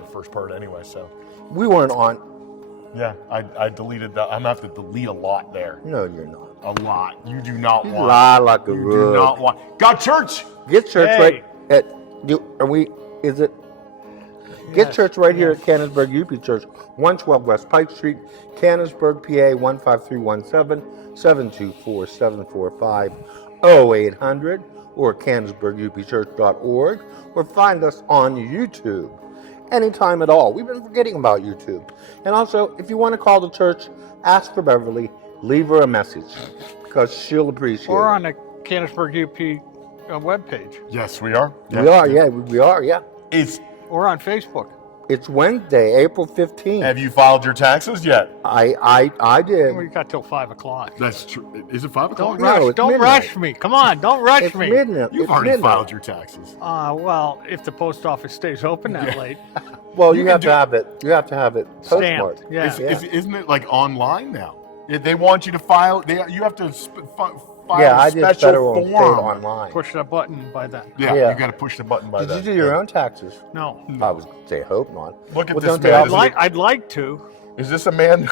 the first part anyway, so. We weren't on. Yeah, I deleted that. I'm going to have to delete a lot there. No, you're not. A lot. You do not You want. lie like a You rug. do not want. Got church! Get church Hey. right at you. Are we? Is it? Get church right here at Canonsburg UP Church, 112 West Pike Street, Canonsburg, PA 15317 724-745-0800 or canonsburgupchurch.org, or find us on YouTube anytime at all. We've been forgetting about YouTube. And also, if you want to call the church, ask for Beverly, leave her a message because she'll appreciate Or it. on the Canonsburg UP webpage. Yes, we are. We are, yeah, we are, yeah. It's. Or on Facebook. It's Wednesday, April 15th. Have you filed your taxes yet? I did. We got till 5 o'clock. That's true. Is it 5 o'clock? Don't No, rush. it's Don't midnight. rush me. Come on. Don't rush It's me. midnight. You've It's already midnight. filed your taxes. Well, if the post office stays open that late, Well, You you can have do- to have it. You have to have it postmarked. stamped. Yeah. Isn't it like online now? They want you to file. You have to file Yeah, a I did special federal and state form. online. Push that button by then. Yeah, Yeah. you got to push the button by Did then. you do your own taxes? No. I was going to say, hope not. Look at Well, this don't they man. all I'd like to. Is this a man?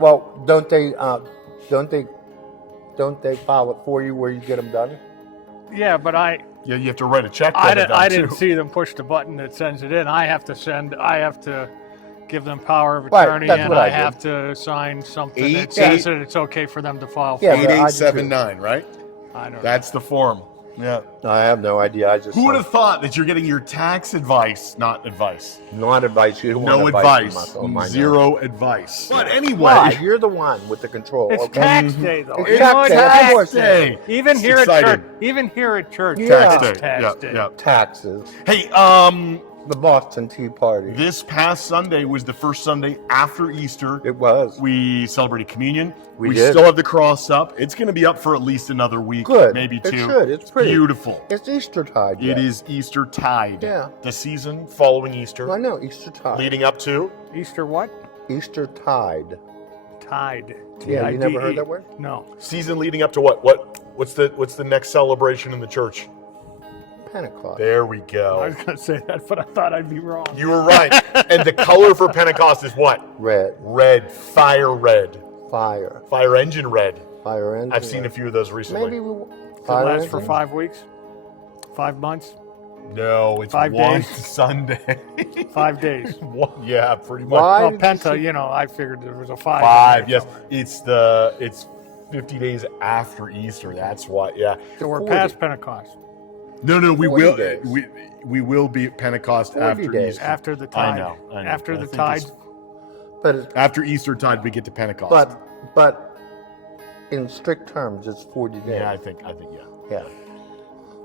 Well, don't they file it for you where you get them done? Yeah, but I Yeah, you have to write a check. I, to did, them, I didn't too. see them push the button that sends it in. I have to give them power of Right, attorney, that's and what I I did. have to sign something Eight- that says eight- that it's okay for them to file. Yeah, for but I do 8879, right? I don't know. That's the form. Yeah. I have no idea. I just Who would have thought that you're getting your tax advice, not advice? not advice. You don't No want advice. from us. Zero advice. But anyway, Why? You're the one with the control. It's okay? tax day, though. It's You tax know, day, it's of course. day. Even It's here exciting. at church. Even here at church. Yeah. It's Tax day. tax Yeah, day. yeah. Taxes. Hey, The Boston Tea Party. this past Sunday was the first Sunday after Easter. It was. We celebrated communion. We We did. still have the cross up. It's going to be up for at least another week, Good. maybe It two. should. It's pretty. Beautiful. It's Easter tide. It is Easter tide. Yeah. The season following Easter, I know, Easter tide. leading up to. Easter what? Easter tide. Tide. Yeah, you never T-I-D-E. heard that word? No. Season leading up to what? What's the next celebration in the church? Pentecost. There we I go. was going to say that, but I thought I'd be wrong. You were right. And the color for Pentecost is what? Red. Red. Fire red. Fire. Fire engine red. Fire engine. I've seen a few of those recently. Maybe we. It Fire lasts for engine? 5 weeks, 5 months, No, it's 5 one days. Sunday. 5 days. Yeah, pretty much. Why? Well, did you Penta, say- you know, I figured there was a 5. Five, in yes. there It's 50 days after Easter. That's why. Yeah. So we're 40. past Pentecost, No, we 40 will. days. We will be at Pentecost 40 after days. Easter. after the I tide. know. After I the think tide. it's- But it's, After Easter tide, we get to Pentecost. but in strict terms, it's 40 days. yeah, I think yeah. Yeah.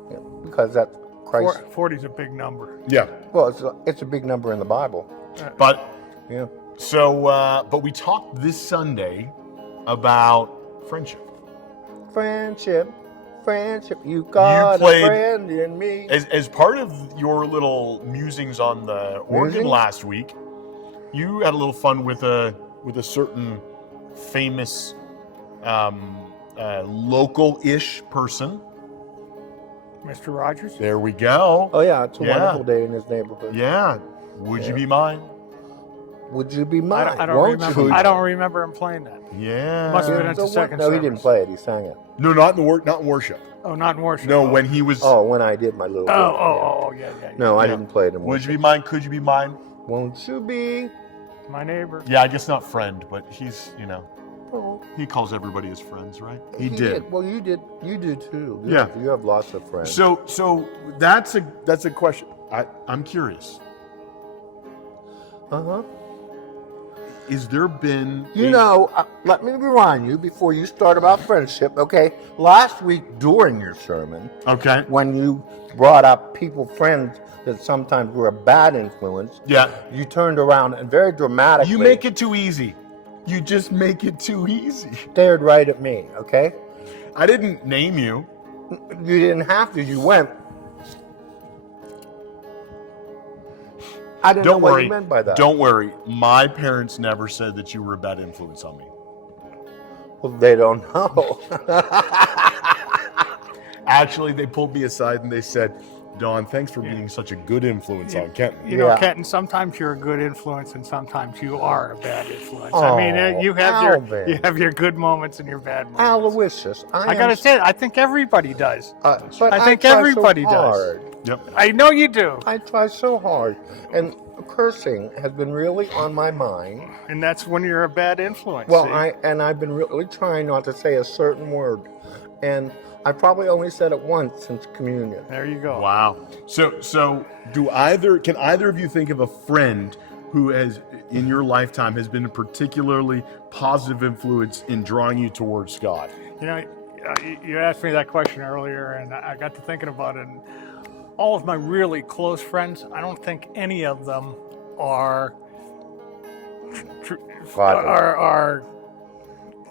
Yeah, because that's Christ. 40 is a big number. Yeah, Well, it's a big number in the Bible. but Yeah. so but we talked this Sunday about friendship. Friendship. You got played- a friend in me. As part of your little musings on the organ Musings? last week, you had a little fun with a certain famous local-ish person. Mr. Rogers? There we go. Oh yeah, it's a Yeah. wonderful day in his neighborhood. Yeah. Would you be mine? Would you be mine? I don't Won't remember. you? I don't remember him playing that. Yeah. Must have been Yeah, at the the second No, he service. didn't play it. He sang it. No, not in worship. Oh, not in worship. No, when he was. Oh, when I did my little. Yeah. No, I Yeah. didn't play it in Would you worship. be mine? Could you be mine? Won't you be? My neighbor. Yeah, I guess not friend, but he's Oh, he calls everybody his friends, right? He did. did. Well, you did. You do too. Yeah. You have lots of friends. So that's a question. I'm curious. Uh-huh. Is there been You know, let me remind you before you start about friendship, okay? Last week during your sermon, Okay. when you brought up friends that sometimes were a bad influence, Yeah. you turned around and very dramatically You make it too easy. You just make it too easy. stared right at me, okay? I didn't name you. You didn't have to. You went. I didn't know Don't what worry. you meant by that. Don't worry. My parents never said that you were a bad influence on me. Well, they don't know. Actually, they pulled me aside and they said, Don, thanks for being such a good influence on Kenton. You know, Yeah. Kenton, sometimes you're a good influence and sometimes you are a bad influence. Oh, I mean, you Alvin. have your good moments and your bad moments. Aloysius, I gotta say, I think everybody does. but I think try so everybody does. hard. Yep. I know you do, I try so hard, and cursing has been really on my mind. and that's when you're a bad influence. Well, see? I've been really trying not to say a certain word, and I probably only said it once since communion. There you go. Wow. So can either of you think of a friend who has, in your lifetime, has been a particularly positive influence in drawing you towards God? You know, you asked me that question earlier, and I got to thinking about it. And all of my really close friends, I don't think any of them are Godly. are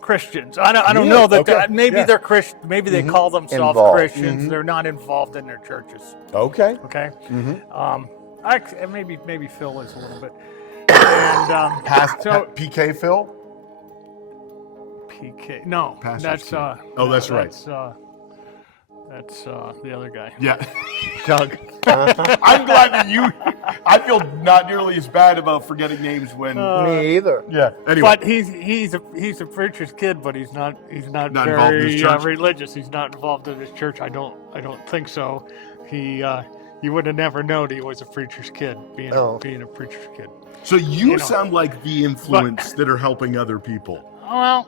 Christians. I don't Yeah, know that. okay, Maybe yeah. they're Christian. Maybe they call themselves Involved. Christians. They're not involved in their churches. Okay. Okay. Maybe Phil is a little bit. And PK Phil? PK. No, Pastor's that's kid. Oh, that's right. That's the other guy. Yeah. Doug. I'm glad that I feel not nearly as bad about forgetting names when. Me either. Yeah. Anyway. But he's a preacher's kid, but he's not Not involved in his very church? religious. He's not involved in his church. I don't think so. You would have never known he was a preacher's kid, being a preacher's kid. So you know. sound like the influence that are helping other people. Well,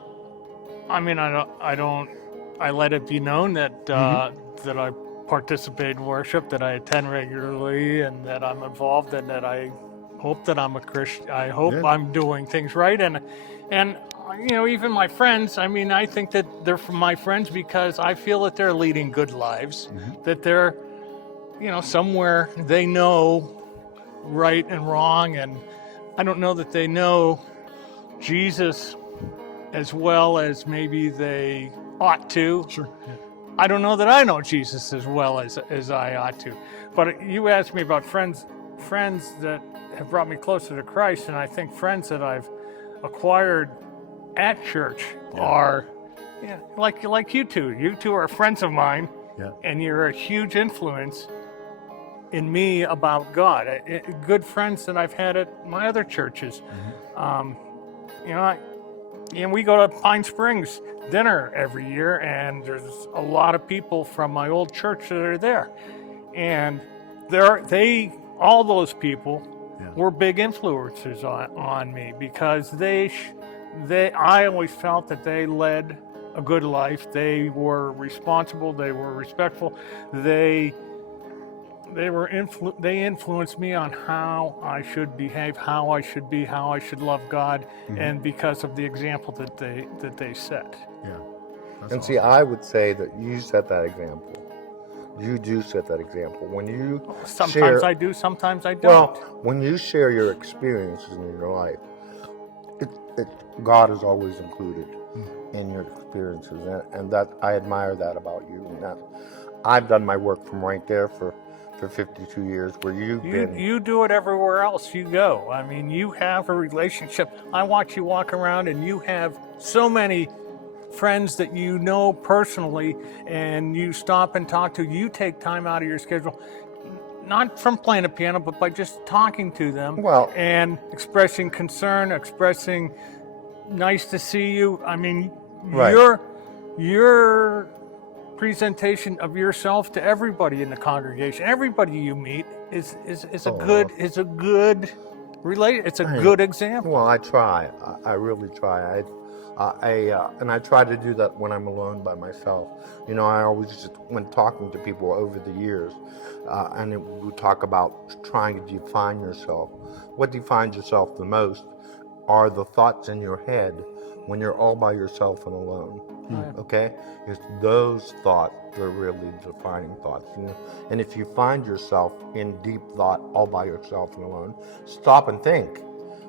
I mean, I let it be known that that I participate in worship, that I attend regularly, and that I'm involved, and that I hope that I'm a Christian. I hope I'm doing things right, and you know, even my friends. I mean, I think that they're my friends because I feel that they're leading good lives, that they're, you know, somewhere they know right and wrong, and I don't know that they know Jesus as well as maybe they ought to. Sure. I don't know that I know Jesus as well as I ought to. But you asked me about friends that have brought me closer to Christ, and I think friends that I've acquired at church are, like you two. You two are friends of mine, and you're a huge influence in me about God. Good friends that I've had at my other churches. You know, and we go to Pine Springs dinner every year, and there's a lot of people from my old church that are there, and all those people were big influences on me because I always felt that they led a good life. They were responsible. They were respectful. They influenced me on how I should behave, how I should be, how I should love God, and because of the example that they set. Yeah. And see, I would say that you set that example. You do set that example. When you Sometimes I do, sometimes I don't. Well, when you share your experiences in your life, God is always included in your experiences, and that I admire that about you. And that I've done my work from right there for 52 years, where you do it everywhere else you go. I mean, you have a relationship. I watch you walk around, and you have so many friends that you know personally, and you stop and talk to. You take time out of your schedule, not from playing a piano, but by just talking to them and expressing concern, expressing nice to see you. I mean, your presentation of yourself to everybody in the congregation, everybody you meet, is a good It's a good example. Well, I try. I really try. And I try to do that when I'm alone by myself. You know, I always just, when talking to people over the years, and we talk about trying to define yourself. What defines yourself the most are the thoughts in your head when you're all by yourself and alone. Okay? It's those thoughts that are really defining thoughts. And if you find yourself in deep thought all by yourself and alone, stop and think.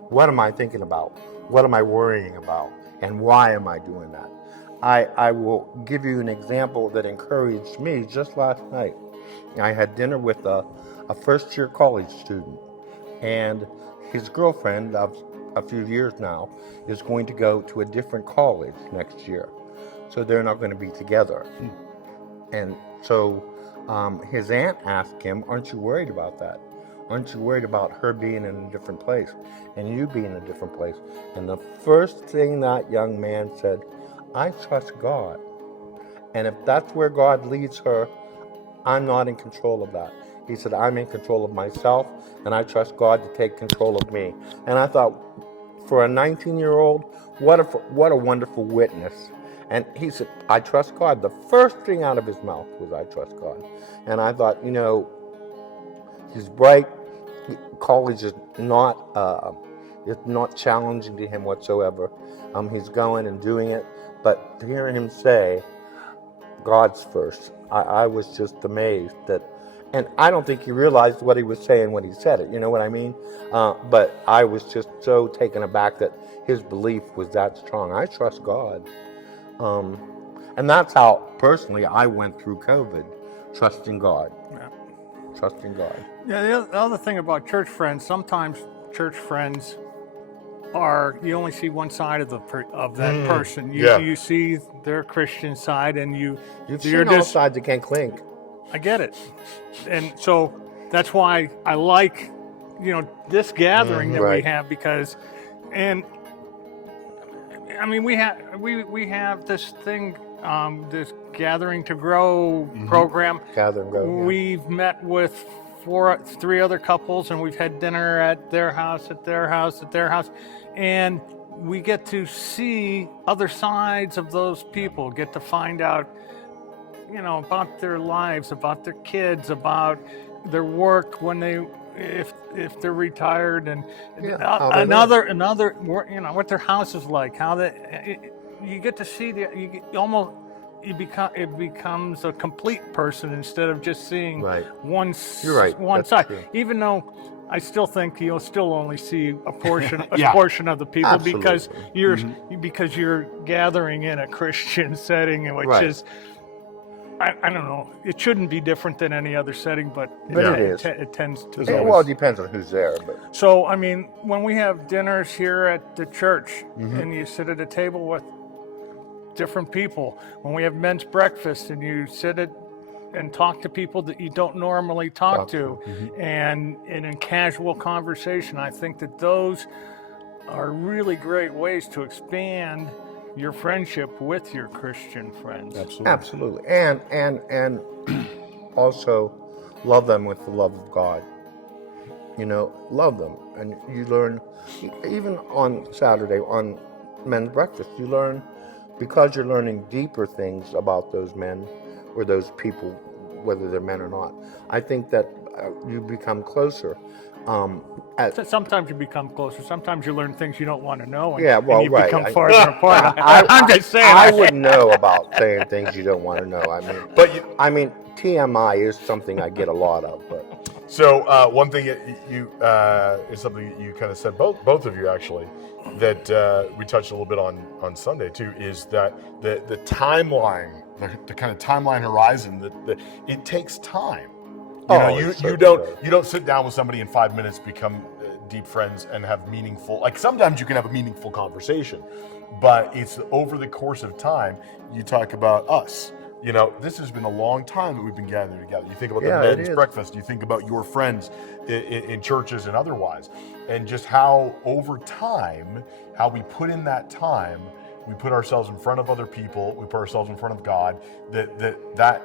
What am I thinking about? What am I worrying about? And why am I doing that? I will give you an example that encouraged me just last night. I had dinner with a first-year college student, and his girlfriend of a few years now is going to go to a different college next year. So they're not going to be together. And so his aunt asked him, "Aren't you worried about that? Aren't you worried about her being in a different place and you being in a different place?" And the first thing that young man said, "I trust God. And if that's where God leads her, I'm not in control of that." He said, "I'm in control of myself, and I trust God to take control of me." And I thought, for a 19-year-old, what a wonderful witness. And he said, "I trust God." The first thing out of his mouth was, "I trust God." And I thought, he's bright. College is not challenging to him whatsoever. He's going and doing it. But to hear him say, "God's first," I was just amazed that. And I don't think he realized what he was saying when he said it. You know what I mean? But I was just so taken aback that his belief was that strong. I trust God. And that's how, personally, I went through COVID. Trusting God. Yeah. Trusting God. Yeah, the other thing about church friends, sometimes church friends you only see one side of that person. You see their Christian side, and you've seen all sides that can't clink. I get it. And so that's why I like, this gathering that we have, because, and I mean, we have this thing, this Gathering to Grow program. Gather and Grow. Yeah. We've met with 3 other couples, and we've had dinner at their house, at their house, at their house. And we get to see other sides of those people, get to find out, about their lives, about their kids, about their work if they're retired, and another, what their house is like, you get to see it becomes a complete person instead of just seeing one side. True. Even though I still think you'll still only see a portion of the people. Absolutely. because you're gathering in a Christian setting, which is, I don't know. It shouldn't be different than any other setting, but it tends to. Well, it depends on who's there. But so, I mean, when we have dinners here at the church, and you sit at a table with different people, when we have men's breakfast, and you sit and talk to people that you don't normally talk to, and in casual conversation, I think that those are really great ways to expand your friendship with your Christian friends. Absolutely. And also love them with the love of God. Love them. And you learn, even on Saturday, on men's breakfast, you learn, because you're learning deeper things about those men or those people, whether they're men or not. I think that you become closer. Sometimes you become closer. Sometimes you learn things you don't want to know. And you become farther apart. I'm just saying. I wouldn't know about saying things you don't want to know. I mean, TMI is something I get a lot of. But so one thing you is something you kind of said, both of you actually, that we touched a little bit on Sunday too, is that the timeline, the kind of timeline horizon, that it takes time. You don't sit down with somebody in 5 minutes, become deep friends, and have meaningful. Like, sometimes you can have a meaningful conversation, but it's over the course of time. You talk about us. This has been a long time that we've been gathering together. You think about the men's breakfast. You think about your friends in churches and otherwise, and just how over time, how we put in that time, we put ourselves in front of other people, we put ourselves in front of God. That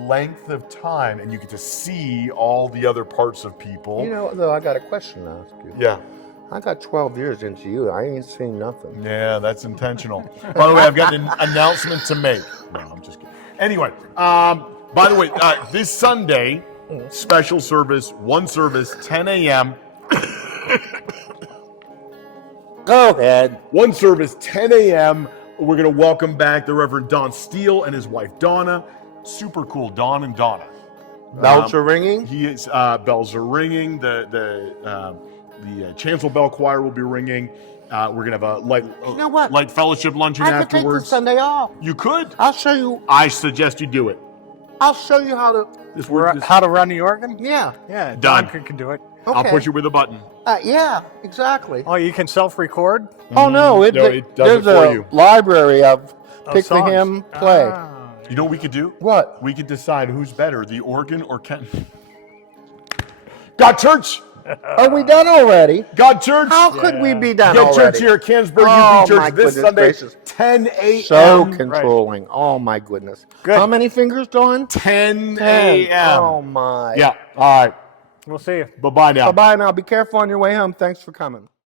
length of time, and you get to see all the other parts of people. Though, I got a question to ask you. Yeah. I got 12 years into you. I ain't seen nothing. Yeah, that's intentional. By the way, I've got an announcement to make. No, I'm just kidding. Anyway, by the way, this Sunday, special service, one service, 10 a.m. Go ahead. One service, 10 a.m. We're going to welcome back the Reverend Don Steele and his wife, Donna. Super cool, Don and Donna. Bells are ringing? He is. Bells are ringing. The chancel bell choir will be ringing. We're gonna have a light fellowship luncheon afterwards. I could take this Sunday off. You could. I'll show you. I suggest you do it. I'll show you how to. How to run the organ? Yeah. Yeah. Done. Don can do it. Okay. I'll push you with a button. Yeah, exactly. Oh, you can self-record? Oh no, it does there's it for a you. library of pick the songs. hymn, play. You know what we could do? What? We could decide who's better, the organ or Ken. God Church! Are we done already? God Church! How could we be done Get already? church here at Canonsburg Oh, UP Church my this goodness Sunday, gracious. 10 a.m. So controlling. Oh my goodness. Good. How many fingers, Dawn? 10 10. a.m. Oh my. Yeah. All right. We'll see you. Bye-bye now. Bye-bye now. Be careful on your way home. Thanks for coming.